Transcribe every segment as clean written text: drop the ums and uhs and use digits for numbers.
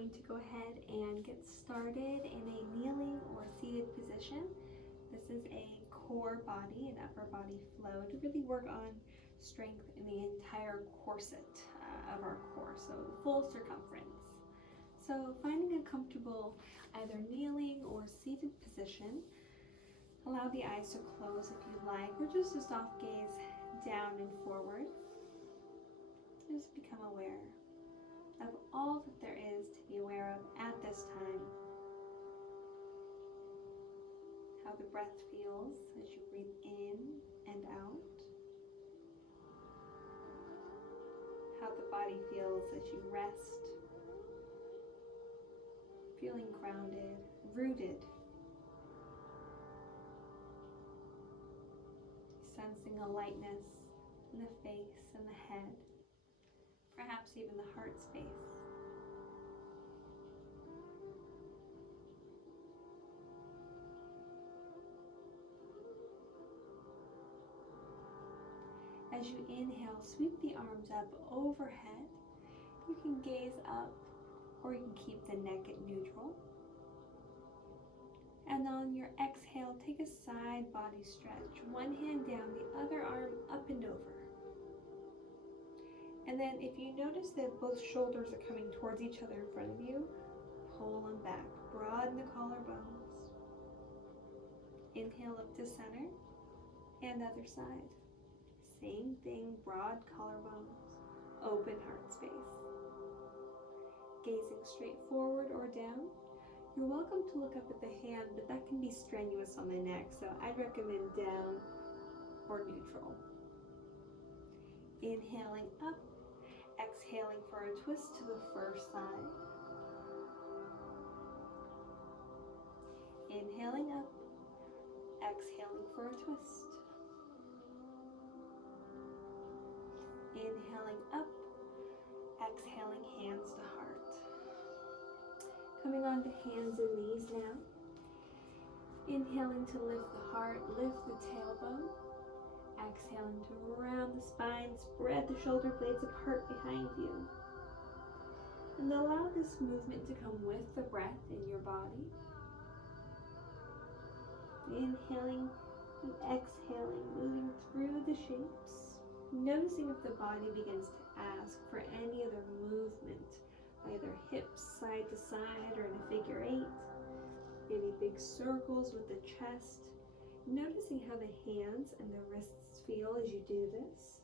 going to go ahead and get started in a kneeling or seated position. This is a core body and upper body flow to really work on strength in the entire corset of our core, so the full circumference. So finding a comfortable either kneeling or seated position, allow the eyes to close if you like, or just a soft gaze down and forward. Just become aware of all that there is to be aware of at this time. How the breath feels as you breathe in and out. How the body feels as you rest. Feeling grounded, rooted. Sensing a lightness in the face and the head. Perhaps even the heart space. As you inhale, sweep the arms up overhead. You can gaze up or you can keep the neck at neutral. And on your exhale, take a side body stretch. One hand down, the other arm up and over. And then if you notice that both shoulders are coming towards each other in front of you, pull them back. Broaden the collarbones. Inhale up to center and other side. Same thing, broad collarbones, open heart space. Gazing straight forward or down. You're welcome to look up at the hand, but that can be strenuous on the neck, so I'd recommend down or neutral. Inhaling up. Exhaling for a twist to the first side. Inhaling up. Exhaling for a twist. Inhaling up. Exhaling hands to heart. Coming on to hands and knees now. Inhaling to lift the heart, lift the tailbone. Exhaling to round the spine, spread the shoulder blades apart behind you. And allow this movement to come with the breath in your body. Inhaling and exhaling, moving through the shapes. Noticing if the body begins to ask for any other movement, either hips side to side or in a figure eight. Maybe big circles with the chest. Noticing how the hands and the wrists feel as you do this.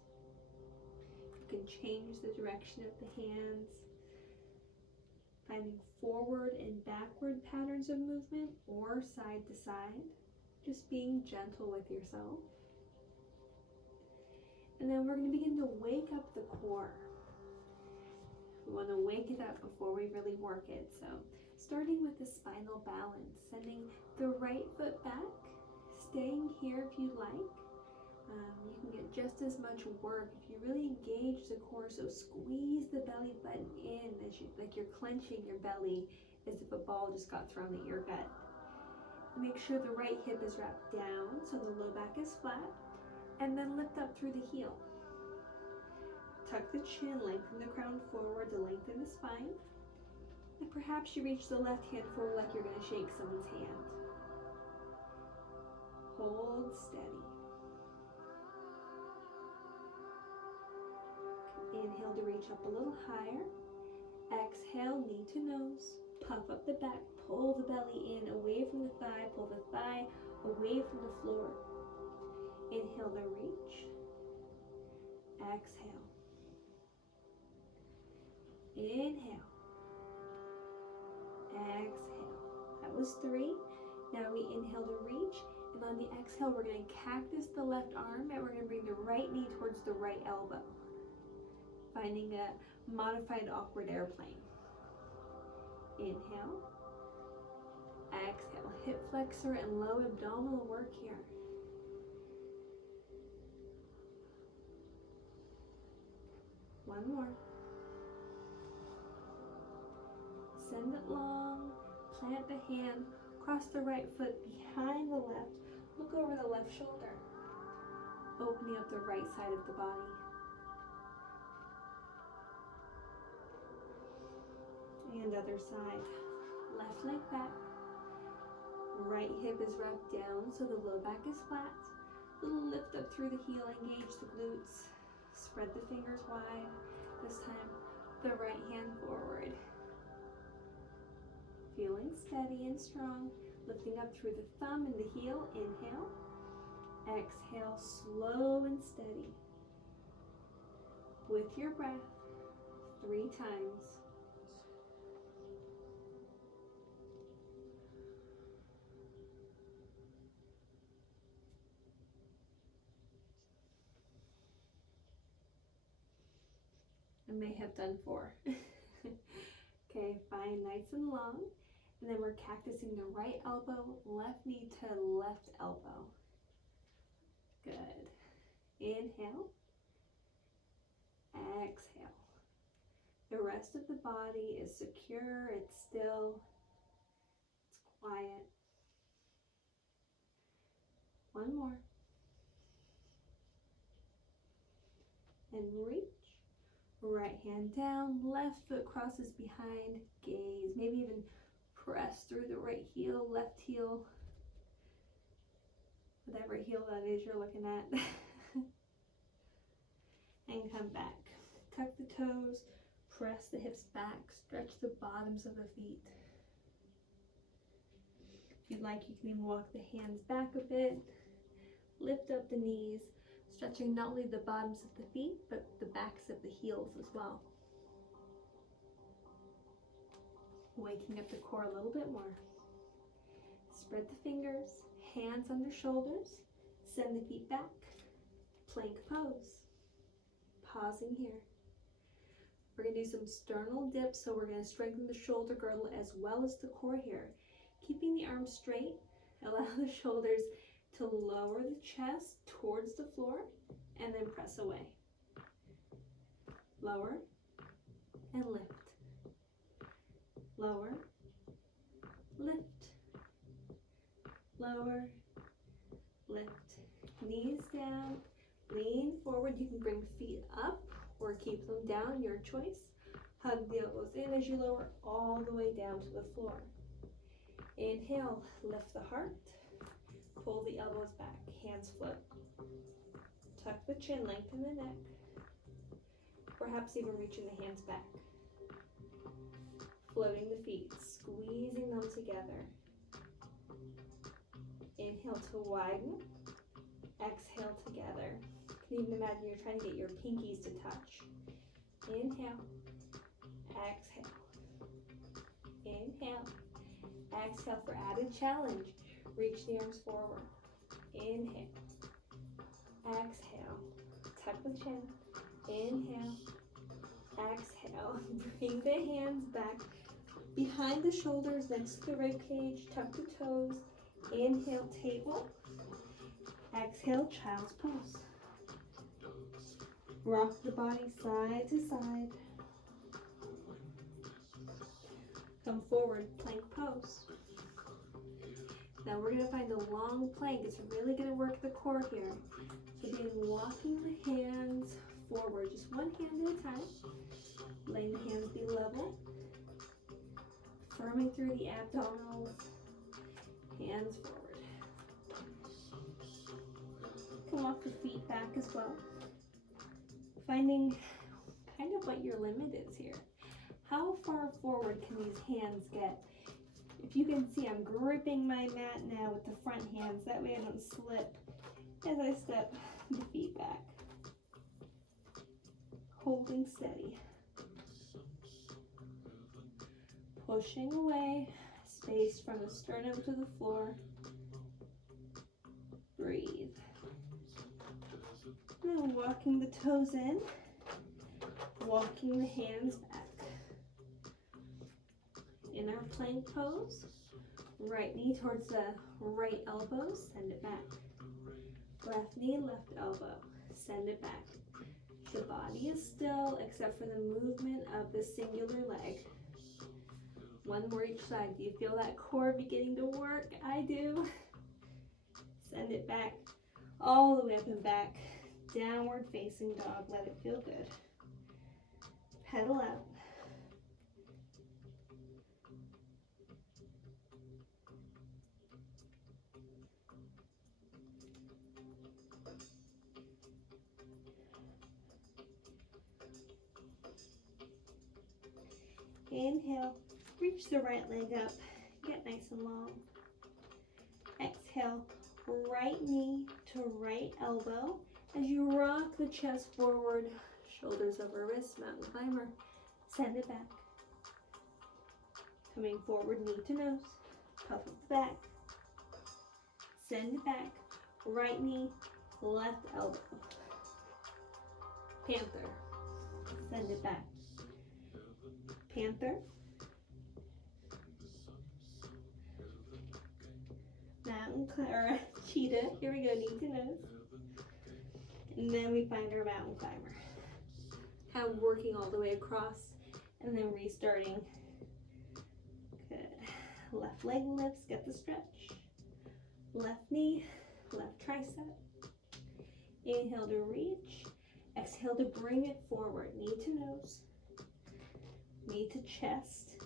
You can change the direction of the hands, finding forward and backward patterns of movement or side to side, just being gentle with yourself. And then we're going to begin to wake up the core. We want to wake it up before we really work it. So starting with the spinal balance, sending the right foot back, staying here if you like. You can get just as much work if you really engage the core. So squeeze the belly button in as you, like you're clenching your belly as if a ball just got thrown at your gut. Make sure the right hip is wrapped down so the low back is flat, and then lift up through the heel. Tuck the chin, lengthen the crown forward to lengthen the spine. And perhaps you reach the left hand forward like you're going to shake someone's hand. Hold steady. Inhale to reach up a little higher. Exhale, knee to nose. Puff up the back, pull the belly in, away from the thigh, pull the thigh away from the floor. Inhale to reach. Exhale. Inhale. Exhale. That was 3. Now we inhale to reach. And on the exhale, we're going to cactus the left arm and we're going to bring the right knee towards the right elbow. Finding a modified awkward airplane. Inhale. Exhale. Hip flexor and low abdominal work here. One more. Send it long. Plant the hand. Cross the right foot behind the left. Look over the left shoulder. Opening up the right side of the body. and other side. Left leg back. Right hip is wrapped down so the low back is flat. Little lift up through the heel, engage the glutes. Spread the fingers wide. This time, the right hand forward. Feeling steady and strong. Lifting up through the thumb and the heel. Inhale. Exhale, slow and steady. With your breath, 3 times. I may have done 4. Okay, fine, nice and long. And then we're cactusing the right elbow, left knee to left elbow. Good. Inhale. Exhale. The rest of the body is secure, it's still, it's quiet. One more. And reach. Right hand down, left foot crosses behind, gaze. Maybe even press through the right heel, left heel. Whatever heel that is you're looking at. And come back. Tuck the toes, press the hips back, stretch the bottoms of the feet. If you'd like, you can even walk the hands back a bit. Lift up the knees, stretching not only the bottoms of the feet, but the backs of the heels as well. Waking up the core a little bit more. Spread the fingers, hands under shoulders, send the feet back, plank pose. Pausing here. We're going to do some sternal dips, so we're going to strengthen the shoulder girdle as well as the core here. Keeping the arms straight, allow the shoulders to lower the chest towards the floor and then press away. Lower and lift. Lower, lift. Lower, lift. Knees down, lean forward. You can bring feet up or keep them down, your choice. Hug the elbows in as you lower all the way down to the floor. Inhale, lift the heart. Pull the elbows back, hands float. Tuck the chin, lengthen the neck. Perhaps even reaching the hands back. Floating the feet, squeezing them together. Inhale to widen. Exhale together. You can even imagine you're trying to get your pinkies to touch. Inhale. Exhale. Inhale. Exhale for added challenge. Reach the arms forward. Inhale. Exhale. Tuck the chin. Inhale. Exhale. Bring the hands back behind the shoulders next to the rib cage. Tuck the toes. Inhale, table. Exhale, child's pose. Rock the body side to side. Come forward, plank pose. Now we're going to find a long plank. It's really going to work the core here. Again, walking the hands forward, just one hand at a time. Letting the hands be level. Firming through the abdominals. Hands forward. You can walk the feet back as well. Finding kind of what your limit is here. How far forward can these hands get? If you can see, I'm gripping my mat now with the front hands. That way I don't slip as I step the feet back. Holding steady. Pushing away, space from the sternum to the floor. Breathe. Now walking the toes in, walking the hands back. In our plank pose, right knee towards the right elbow, send it back. Left knee, left elbow, send it back. The body is still except for the movement of the singular leg. One more each side. Do you feel that core beginning to work? I do. Send it back all the way up and back. Downward facing dog. Let it feel good. Pedal out. Inhale, reach the right leg up, get nice and long. Exhale, right knee to right elbow as you rock the chest forward, shoulders over wrist, mountain climber. Send it back. Coming forward, knee to nose, puff up the back. Send it back, right knee, left elbow. Panther. Send it back. Panther. Mountain climber, cheetah. Here we go, knee to nose. And then we find our mountain climber. Kind of working all the way across and then restarting. Good. Left leg lifts, get the stretch. Left knee, left tricep. Inhale to reach. Exhale to bring it forward. Knee to nose. Knee to chest.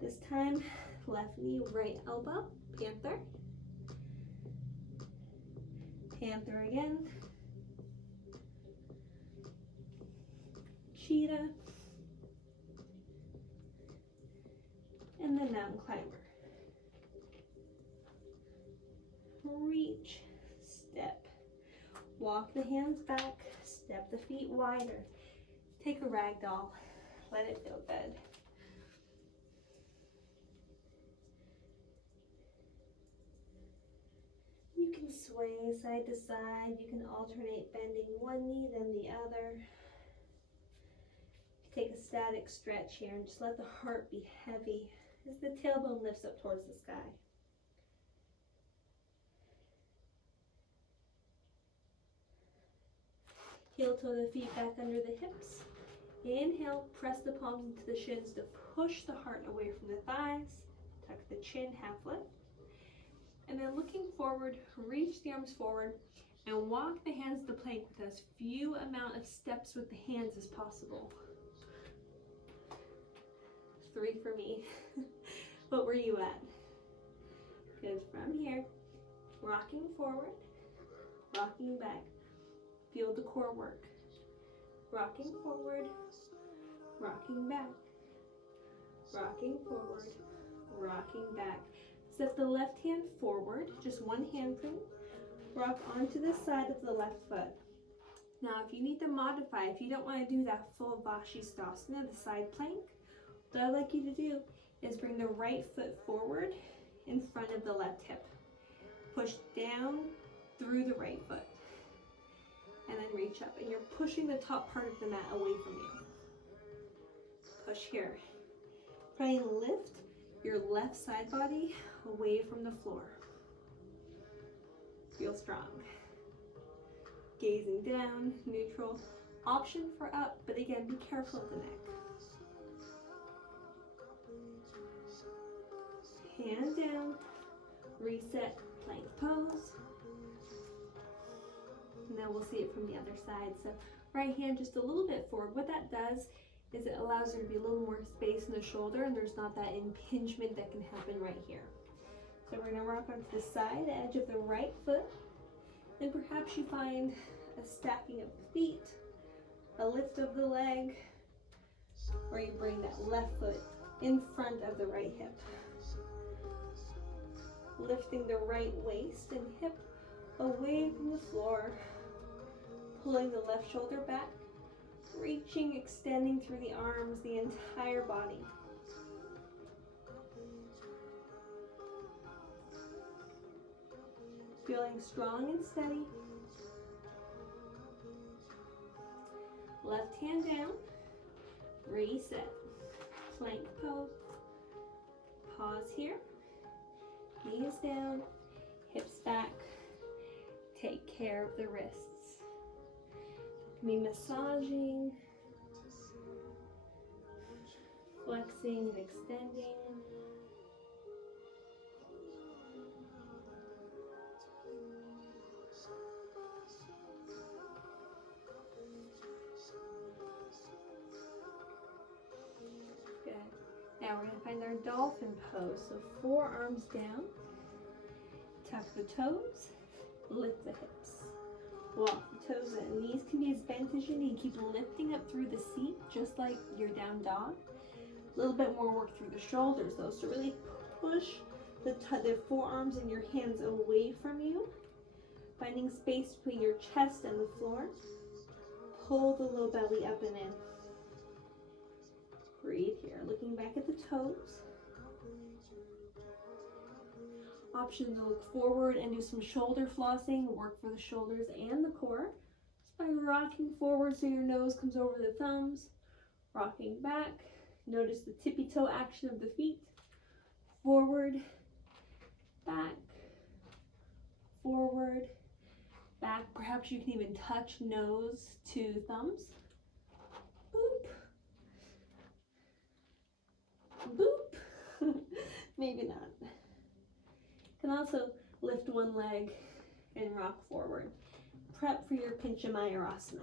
This time, left knee, right elbow. Panther. Panther again. Cheetah. And then mountain climber. Reach, step. Walk the hands back, step the feet wider. Take a ragdoll, let it feel good. You can sway side to side, you can alternate bending one knee then the other. Take a static stretch here and just let the heart be heavy as the tailbone lifts up towards the sky. Heel toe the feet back under the hips. Inhale, press the palms into the shins to push the heart away from the thighs. Tuck the chin, half lift. And then looking forward, reach the arms forward and walk the hands to plank with as few amount of steps with the hands as possible. 3 for me. What were you at? Good, from here, rocking forward, rocking back. Feel the core work. Rocking forward, rocking back. Rocking forward, rocking back. Step the left hand forward, just one handprint. Rock onto the side of the left foot. Now, if you need to modify, if you don't want to do that full Vashisthasana, the side plank, what I'd like you to do is bring the right foot forward in front of the left hip. Push down through the right foot. And then reach up. And you're pushing the top part of the mat away from you. Push here. Try and lift your left side body away from the floor. Feel strong. Gazing down, neutral. Option for up, but again, be careful of the neck. Hand down, reset, plank pose. And then we'll see it from the other side. So right hand just a little bit forward. What that does is it allows there to be a little more space in the shoulder and there's not that impingement that can happen right here. So we're gonna rock onto the side edge of the right foot. Then perhaps you find a stacking of the feet, a lift of the leg, or you bring that left foot in front of the right hip. Lifting the right waist and hip away from the floor. Pulling the left shoulder back. Reaching, extending through the arms, the entire body. Feeling strong and steady. Left hand down. Reset. Plank pose. Pause here. Knees down. Hips back. Take care of the wrists. Me massaging, flexing and extending. Good. Now we're going to find our dolphin pose. So forearms down, tuck the toes, lift the hips. Walk the toes in. Knees can be as bent as you need. Keep lifting up through the seat, just like your down dog. little bit more work through the shoulders though, so really push the forearms and your hands away from you, finding space between your chest and the floor. Pull the low belly up and in. Breathe here, looking back at the toes. Option to look forward and do some shoulder flossing, work for the shoulders and the core. Just by rocking forward so your nose comes over the thumbs, rocking back. Notice the tippy toe action of the feet. Forward, back, forward, back. Perhaps you can even touch nose to thumbs. Boop. Boop. Maybe not. You can also lift one leg and rock forward. Prep for your Pincha Mayurasana.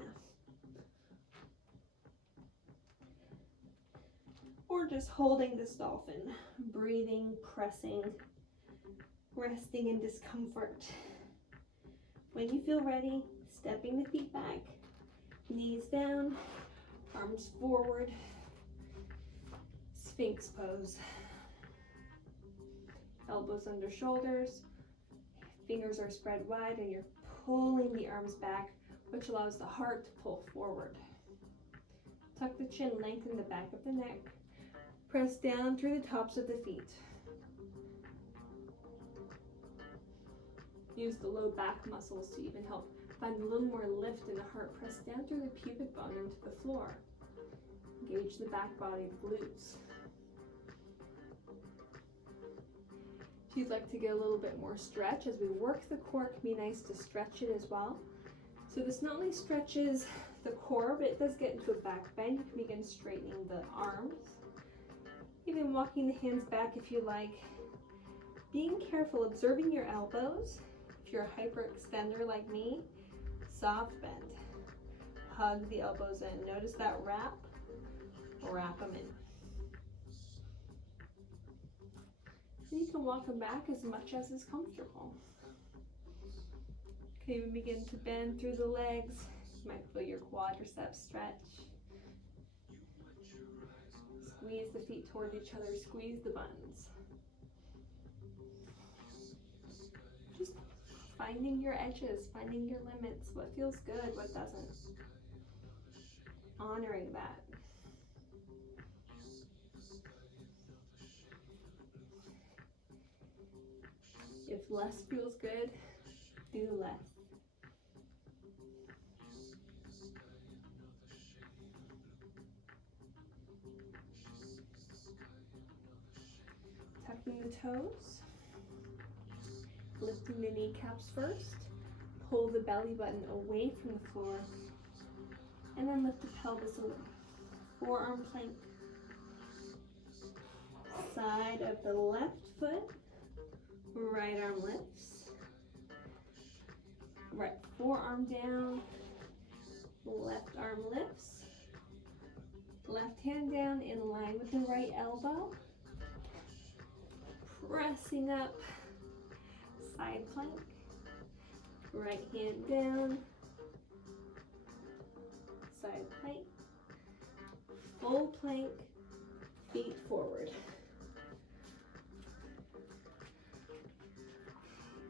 Or just holding this dolphin, breathing, pressing, resting in discomfort. When you feel ready, stepping the feet back, knees down, arms forward, Sphinx pose. Elbows under shoulders, fingers are spread wide and you're pulling the arms back, which allows the heart to pull forward. Tuck the chin, lengthen the back of the neck. Press down through the tops of the feet. Use the low back muscles to even help find a little more lift in the heart. Press down through the pubic bone into the floor. Engage the back body, the glutes. If you'd like to get a little bit more stretch, as we work the core, it can be nice to stretch it as well. So this not only stretches the core, but it does get into a back bend. You can begin straightening the arms. Even walking the hands back if you like. Being careful, observing your elbows. If you're a hyperextender like me, soft bend. Hug the elbows in. Notice that wrap. Wrap them in. And you can walk them back as much as is comfortable. You can even begin to bend through the legs. You might feel your quadriceps stretch. Squeeze the feet towards each other, squeeze the buns. Just finding your edges, finding your limits, what feels good, what doesn't. Honoring that. If less feels good, do less. Tucking the toes, lifting the kneecaps first, pull the belly button away from the floor, and then lift the pelvis away. Forearm plank, side of the left foot, right arm lifts, right forearm down, left arm lifts, left hand down in line with the right elbow, pressing up, side plank, right hand down, side plank, full plank, feet forward.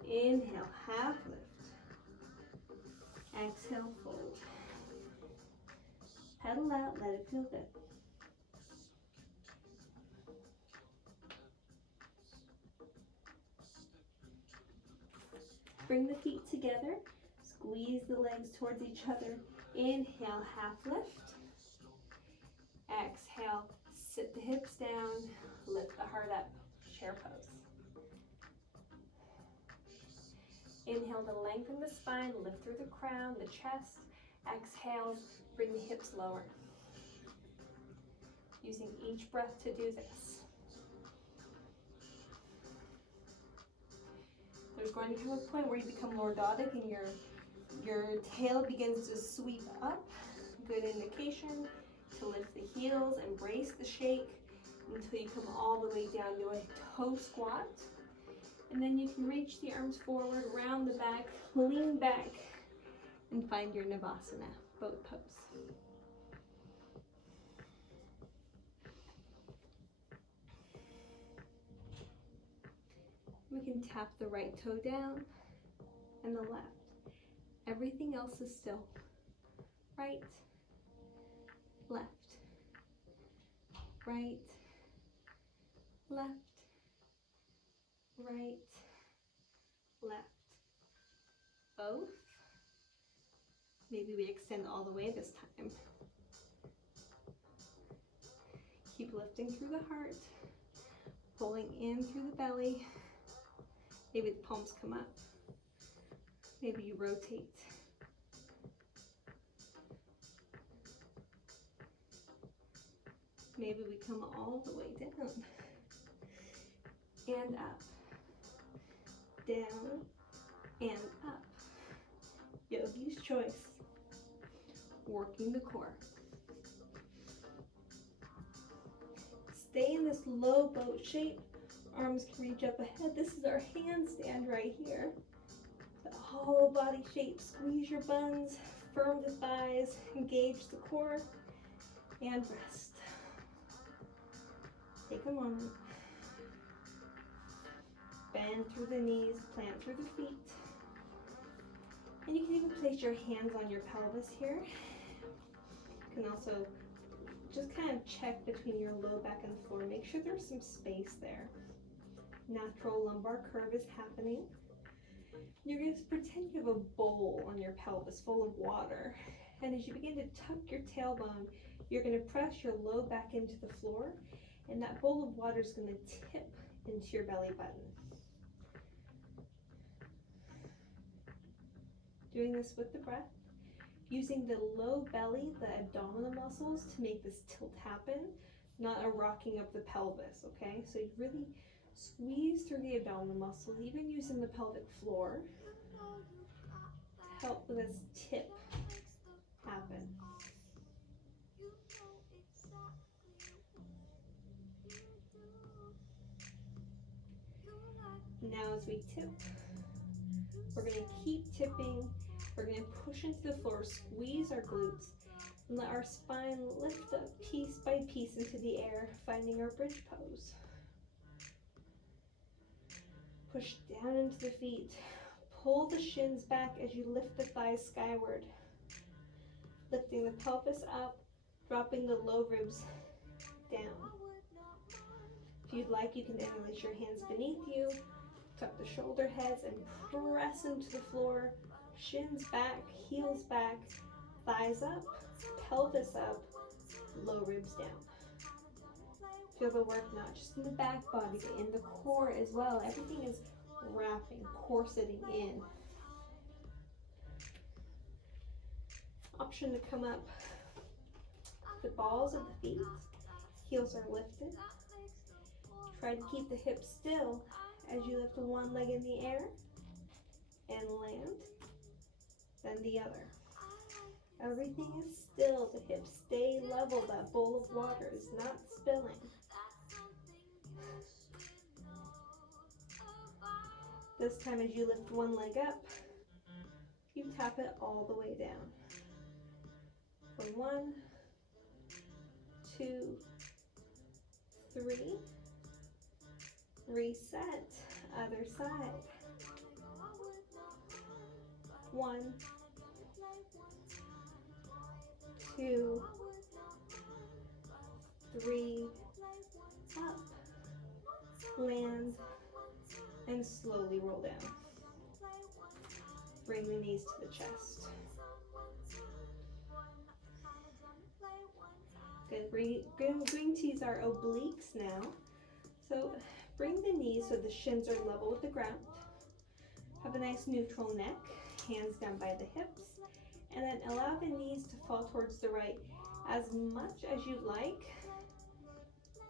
Inhale, half lift. Exhale, fold. Pedal out, let it feel good. Bring the feet together, squeeze the legs towards each other. Inhale, half lift. Exhale, sit the hips down, lift the heart up, chair pose. Inhale to lengthen the spine, lift through the crown, the chest. Exhale, bring the hips lower. Using each breath to do this. There's going to come a point where you become lordotic and your tail begins to sweep up. Good indication to lift the heels, embrace the shake until you come all the way down to a toe squat. And then you can reach the arms forward, round the back, lean back, and find your Navasana, boat pose. We can tap the right toe down and the left. Everything else is still. Right, left, right, left, right, left. Both. Maybe we extend all the way this time. Keep lifting through the heart, pulling in through the belly. Maybe the palms come up. Maybe you rotate. Maybe we come all the way down and up, down and up. Yogi's choice, working the core. Stay in this low boat shape. Arms can reach up ahead. This is our handstand right here. The hollow body shape. Squeeze your buns, firm the thighs, engage the core, and rest. Take a moment. Bend through the knees, plant through the feet. And you can even place your hands on your pelvis here. You can also just kind of check between your low back and the floor. Make sure there's some space there. Natural lumbar curve is happening. You're going to pretend you have a bowl on your pelvis full of water. And as you begin to tuck your tailbone, you're going to press your low back into the floor. And that bowl of water is going to tip into your belly button. Doing this with the breath, using the low belly, the abdominal muscles to make this tilt happen, not a rocking of the pelvis, okay? So you really squeeze through the abdominal muscles, even using the pelvic floor to help this tip happen. Now as we tip, we're going to keep tipping. We're going to push into the floor, squeeze our glutes, and let our spine lift up piece by piece into the air, finding our bridge pose. Push down into the feet. Pull the shins back as you lift the thighs skyward. Lifting the pelvis up, dropping the low ribs down. If you'd like, you can interlace your hands beneath you. Tuck the shoulder heads and press into the floor. Shins back, heels back, thighs up, pelvis up, low ribs down. Feel the work not just in the back body, but in the core as well. Everything is wrapping, corseting in. Option to come up. The balls of the feet, heels are lifted. Try to keep the hips still as you lift one leg in the air and land, then the other. Everything is still, the hips stay level, that bowl of water is not spilling. This time as you lift one leg up, you tap it all the way down. From 1, 2, 3, reset, other side. 1, 2, 3, up, land, and slowly roll down. Bring the knees to the chest. Good, green tees are obliques now. So bring the knees so the shins are level with the ground. Have a nice neutral neck, hands down by the hips, and then allow the knees to fall towards the right as much as you like.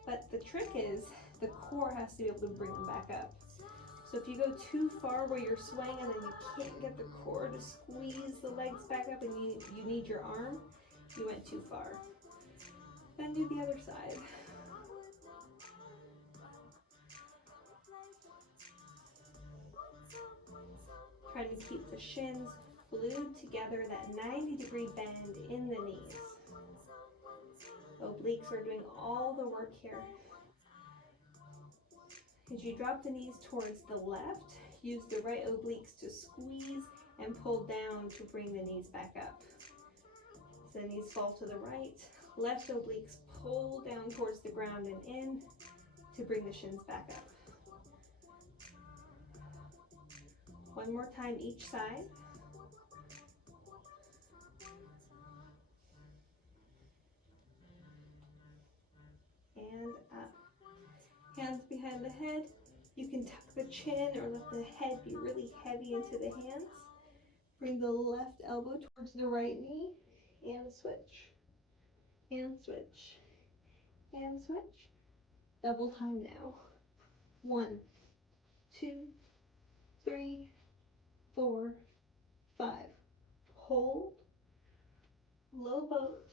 But the trick is the core has to be able to bring them back up. So if you go too far where you're swaying and then you can't get the core to squeeze the legs back up and you need your arm, you went too far. Then do the other side. Try to keep the shins glued together, that 90-degree bend in the knees. Obliques are doing all the work here. As you drop the knees towards the left, use the right obliques to squeeze and pull down to bring the knees back up. So the knees fall to the right, left obliques pull down towards the ground and in to bring the shins back up. One more time each side. And up. Hands behind the head. You can tuck the chin or let the head be really heavy into the hands. Bring the left elbow towards the right knee and switch. And switch. And switch. Double time now. 1, 2, 3, 4, 5. Hold. Low boat.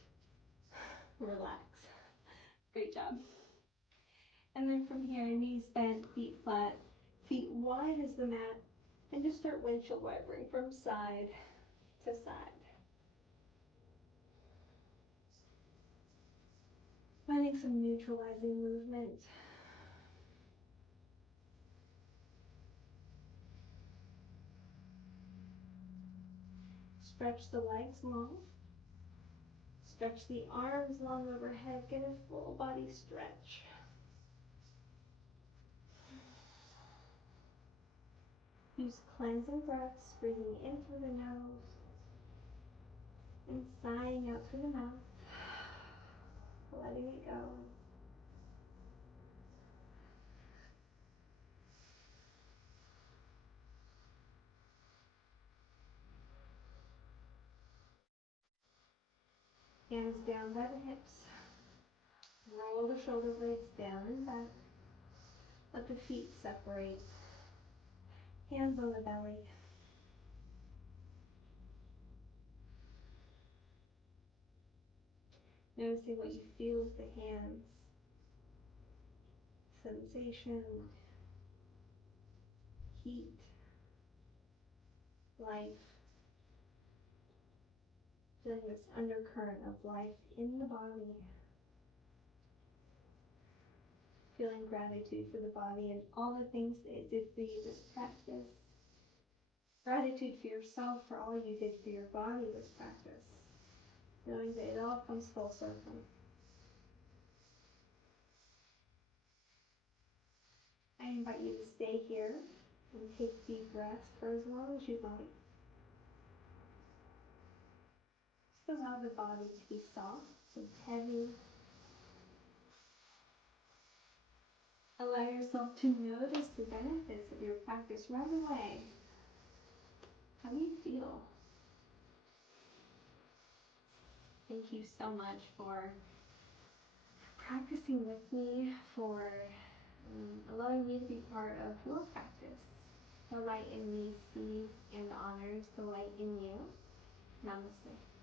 Relax. Great job. And then from here, knees bent, feet flat, feet wide as the mat, and just start windshield wipering from side to side. Finding some neutralizing movement. Stretch the legs long. Stretch the arms long overhead. Get a full body stretch. Use cleansing breaths, breathing in through the nose and sighing out through the mouth. Letting it go. Hands down by the hips. Roll the shoulder blades down and back. Let the feet separate. Hands on the belly. Noticing what you feel with the hands. Sensation, heat, life. Feeling this undercurrent of life in the body. Feeling gratitude for the body and all the things that it did for you this practice. Gratitude for yourself for all you did for your body this practice. Knowing that it all comes full circle. I invite you to stay here and take deep breaths for as long as you'd like. Just allow the body to be soft and heavy. Allow yourself to notice the benefits of your practice right away. How do you feel? Thank you so much for practicing with me, for allowing me to be part of your practice. The light in me sees and honors the light in you. Namaste.